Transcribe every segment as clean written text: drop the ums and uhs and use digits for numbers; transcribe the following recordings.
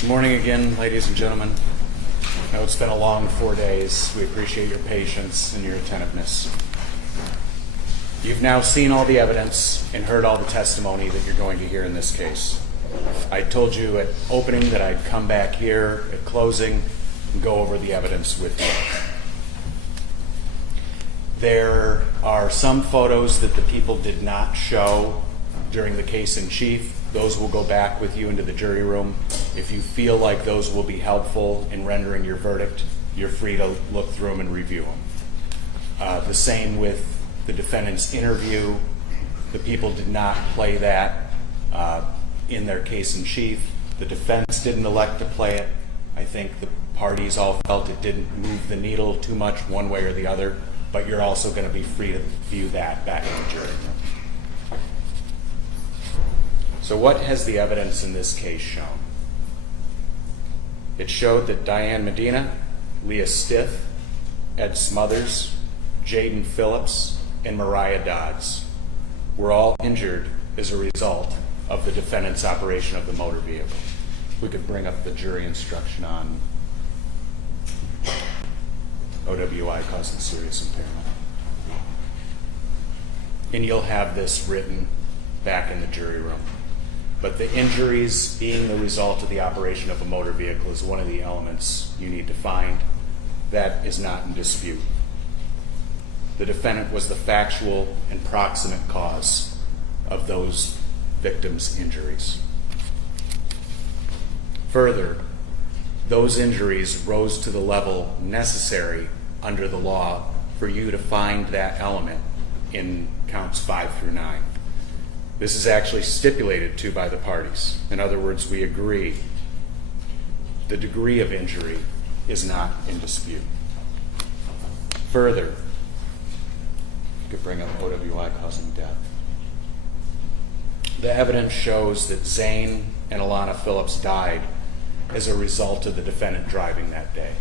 Good morning again, ladies and gentlemen. I know it's been a long 4 days. We appreciate your patience and your attentiveness. You've now seen all the evidence and heard all the testimony that you're going to hear in this case. I told you at opening that I'd come back here at closing and go over the evidence with you. There are some photos that the people did not show during the case in chief. Those will go back with you into the jury room. If you feel like those will be helpful in rendering your verdict, you're free to look through them and review them. The same with the defendant's interview. The people did not play that in their case in chief. The defense didn't elect to play it. I think the parties all felt it didn't move the needle too much one way or the other, but you're also going to be free to view that back in the jury room. So what has the evidence in this case shown? It showed that Diane Medina, Leah Stith, Ed Smothers, Jaden Phillips, and Mariah Dodds were all injured as a result of the defendant's operation of the motor vehicle. We could bring up the jury instruction on OWI causing serious impairment. And you'll have this written back in the jury room. But the injuries being the result of the operation of a motor vehicle is one of the elements you need to find. That is not in dispute. The defendant was the factual and proximate cause of those victims' injuries. Further, those injuries rose to the level necessary under the law for you to find that element in counts 5 through 9. This is actually stipulated to by the parties. In other words, we agree the degree of injury is not in dispute. Further, you could bring up OWI causing death. The evidence shows that Zane and Alana Phillips died as a result of the defendant driving that day.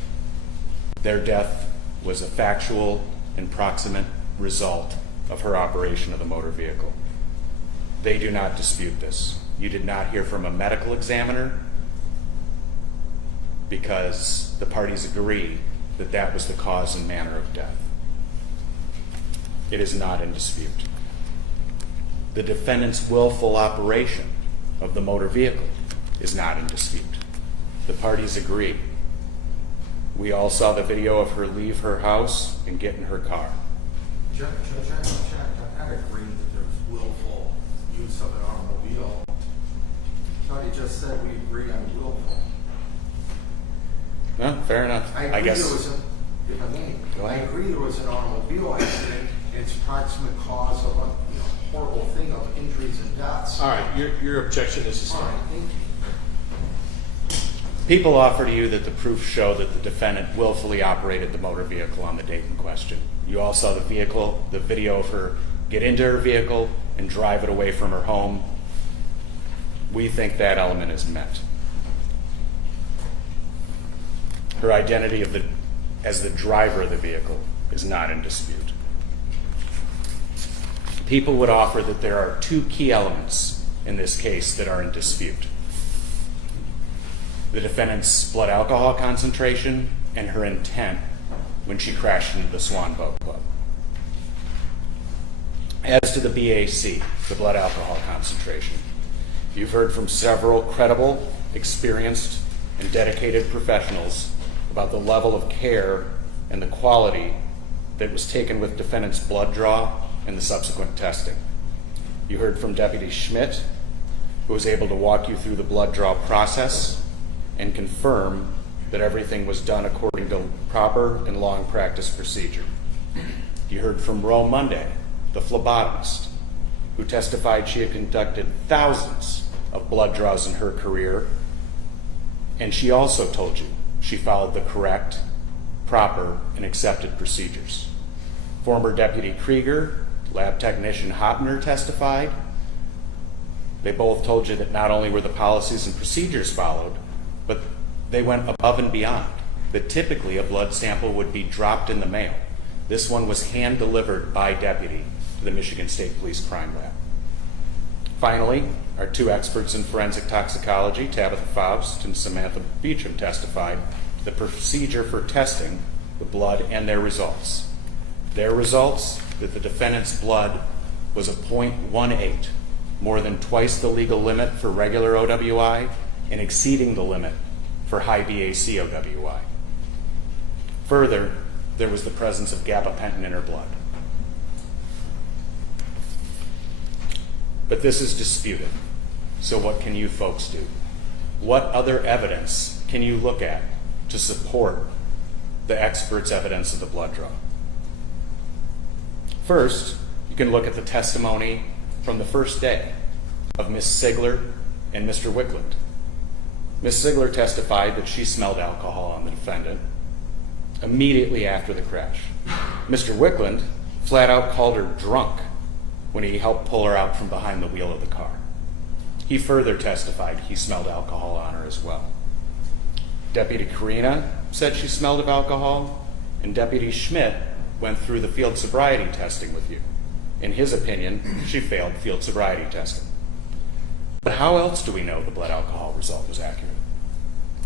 Their death was a factual and proximate result of her operation of the motor vehicle. They do not dispute this. You did not hear from a medical examiner because the parties agree that that was the cause and manner of death. It is not in dispute. The defendant's willful operation of the motor vehicle is not in dispute. The parties agree. We all saw the video of her leave her house and get in her car. Judge, I agree that there's willful use of an automobile. Thought you just said we agree on willful. No, fair enough. I guess. If I may, I agree there was an automobile accident. It's proximate cause of a horrible thing of injuries and deaths. All right, your objection is sustained. All right, thank you. People offer to you that the proofs show that the defendant willfully operated the motor vehicle on the date in question. You all saw the video of her get into her vehicle and drive it away from her home. We think that element is met. Her identity as the driver of the vehicle is not in dispute. People would offer that there are two key elements in this case that are in dispute: the defendant's blood alcohol concentration and her intent when she crashed into the Swan Boat Club. As to the BAC, the blood alcohol concentration, you've heard from several credible, experienced, and dedicated professionals about the level of care and the quality that was taken with defendant's blood draw and the subsequent testing. You heard from Deputy Schmidt, who was able to walk you through the blood draw process and confirm that everything was done according to proper and long practice procedure. You heard from Ro Monday, the phlebotomist, who testified she had conducted thousands of blood draws in her career, and she also told you she followed the correct, proper, and accepted procedures. Former Deputy Krieger, Lab Technician Hopner testified. They both told you that not only were the policies and procedures followed, but they went above and beyond. That typically a blood sample would be dropped in the mail. This one was hand-delivered by deputy to the Michigan State Police Crime Lab. Finally, Our two experts in forensic toxicology, Tabitha Faust and Samantha Beecham, testified to the procedure for testing the blood and their results. Their results, that the defendant's blood was a .18, more than twice the legal limit for regular OWI and exceeding the limit for high BAC OWI. Further, there was the presence of gabapentin in her blood. But this is disputed. So what can you folks do? What other evidence can you look at to support the experts' evidence of the blood draw? First, you can look at the testimony from the first day of Ms. Sigler and Mr. Wickland. Ms. Sigler testified that she smelled alcohol on the defendant immediately after the crash. Mr. Wickland flat out called her drunk when he helped pull her out from behind the wheel of the car. He further testified he smelled alcohol on her as well. Deputy Karina said she smelled of alcohol, and Deputy Schmidt went through the field sobriety testing with you. In his opinion, she failed field sobriety testing. But how else do we know the blood alcohol result was accurate?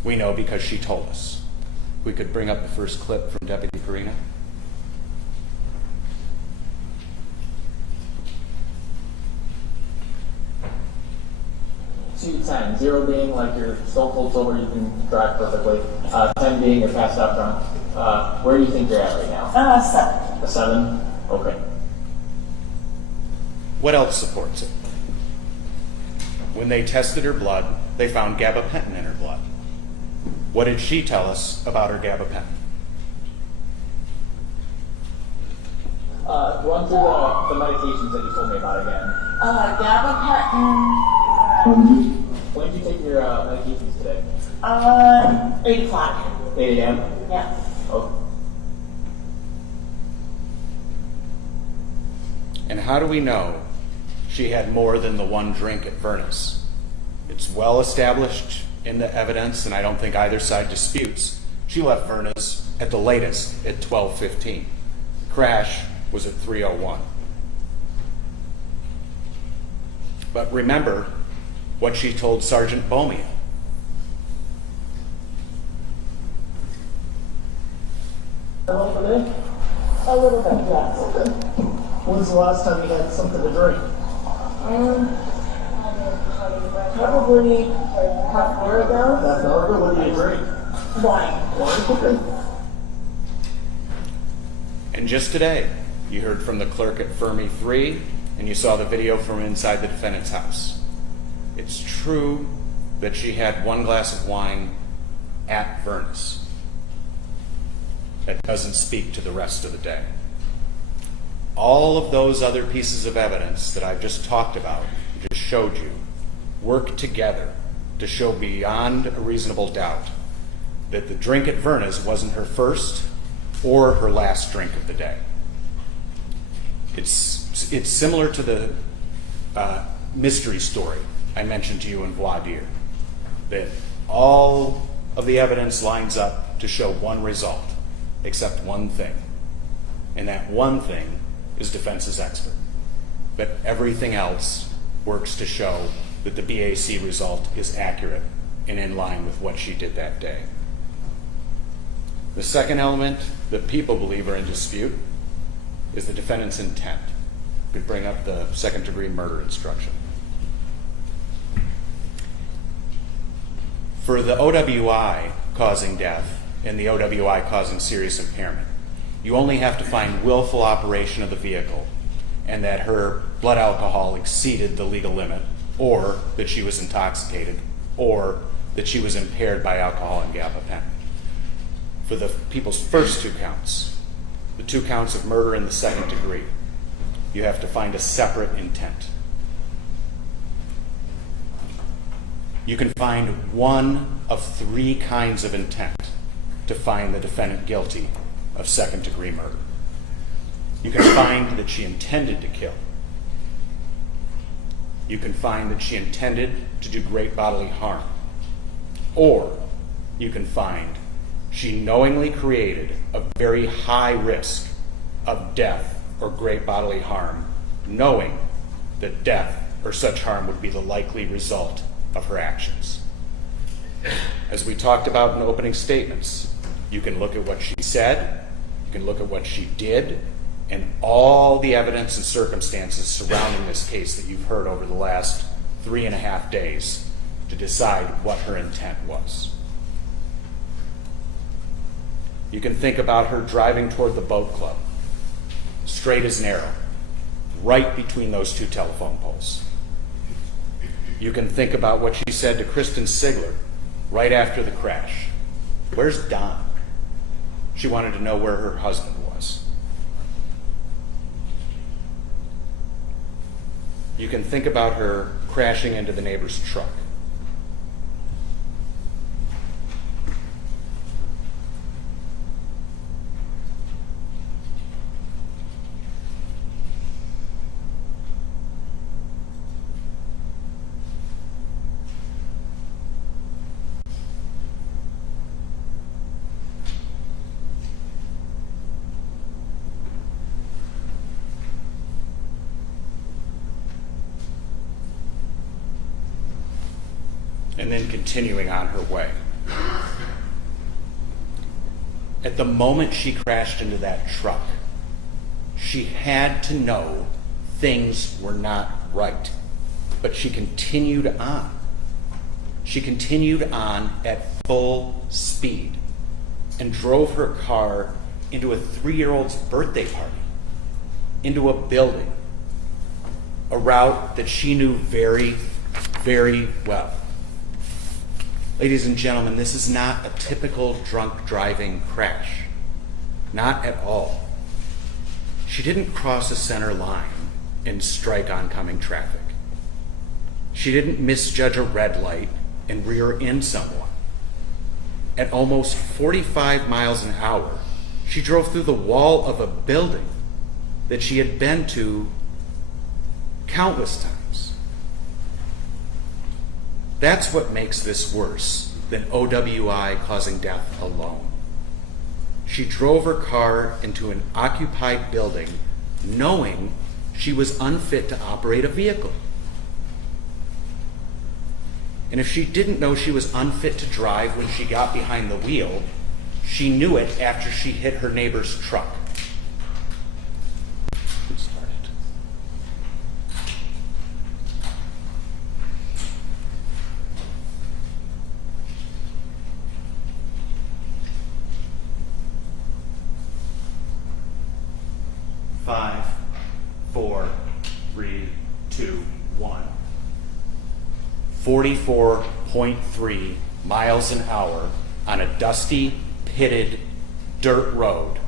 We know because she told us. We could bring up the first clip from Deputy Karina. 2 10, 0 being like you're so cold sober you can drive perfectly, 10 being you're passed out drunk. Where do you think you're at right now? 7. A 7? Okay. What else supports it? When they tested her blood, they found gabapentin in her blood. What did she tell us about her gabapentin? Run through the medications that you told me about again. Gabapentin. When did you take your medications today? 8 o'clock. 8 a.m.? Yeah. Oh. And how do we know she had more than the one drink at Vernus? It's well established in the evidence, and I don't think either side disputes. She left Vernus at the latest at 12:15. Crash was at 3:01. But remember what she told Sergeant Bomia. A little bit? A little bit, yes. Okay. When's the last time you had something to drink? Probably half an hour ago. Half an hour ago? What did you drink? Wine. Okay. And just today, you heard from the clerk at Fermi 3, and you saw the video from inside the defendant's house. It's true that she had 1 glass of wine at Vernus. That doesn't speak to the rest of the day. All of those other pieces of evidence that I've just talked about, just showed you, work together to show beyond a reasonable doubt that the drink at Vernus wasn't her first or her last drink of the day. It's similar to the mystery story I mentioned to you in voir dire, that all of the evidence lines up to show one result, except one thing. And that one thing is defense's expert. But everything else works to show that the BAC result is accurate and in line with what she did that day. The second element that people believe are in dispute is the defendant's intent. We bring up the second-degree murder instruction. For the OWI causing death and the OWI causing serious impairment, you only have to find willful operation of the vehicle and that her blood alcohol exceeded the legal limit, or that she was intoxicated, or that she was impaired by alcohol and gabapentin. For the people's first 2 counts, the 2 counts of murder in the second degree, you have to find a separate intent. You can find one of 3 kinds of intent to find the defendant guilty of second-degree murder. You can find that she intended to kill. You can find that she intended to do great bodily harm. Or you can find she knowingly created a very high risk of death or great bodily harm, knowing that death or such harm would be the likely result of her actions. As we talked about in opening statements, you can look at what she said, you can look at what she did, and all the evidence and circumstances surrounding this case that you've heard over the last 3.5 days to decide what her intent was. You can think about her driving toward the boat club, straight as an arrow, right between those two telephone poles. You can think about what she said to Kristen Sigler right after the crash. Where's Don? She wanted to know where her husband was. You can think about her crashing into the neighbor's truck. And then continuing on her way. At the moment she crashed into that truck, she had to know things were not right. But she continued on. She continued on at full speed and drove her car into a 3-year-old's birthday party, into a building, a route that she knew very, very well. Ladies and gentlemen, this is not a typical drunk driving crash. Not at all. She didn't cross a center line and strike oncoming traffic. She didn't misjudge a red light and rear end someone. At almost 45 miles an hour, she drove through the wall of a building that she had been to countless times. That's what makes this worse than OWI causing death alone. She drove her car into an occupied building knowing she was unfit to operate a vehicle. And if she didn't know she was unfit to drive when she got behind the wheel, she knew it after she hit her neighbor's truck. Start it. Five, 4, 3, 2, 1. 44.3 miles an hour on a dusty, pitted dirt road.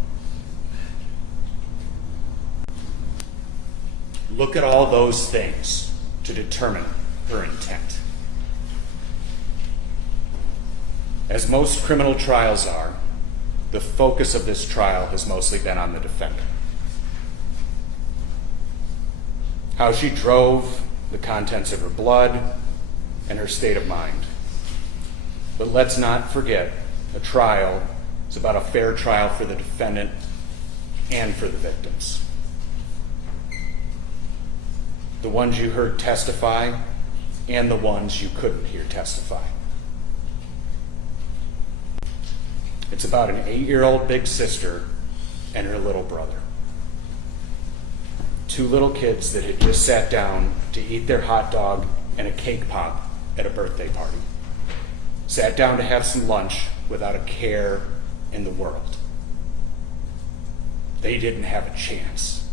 Look at all those things to determine her intent. As most criminal trials are, the focus of this trial has mostly been on the defendant. How she drove, the contents of her blood, and her state of mind. But let's not forget, a trial is about a fair trial for the defendant and for the victims. The ones you heard testify and the ones you couldn't hear testify. It's about an 8-year-old big sister and her little brother. 2 little kids that had just sat down to eat their hot dog and a cake pop at a birthday party. Sat down to have some lunch without a care in the world. They didn't have a chance.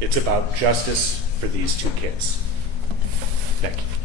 It's about justice for these 2 kids. Thank you.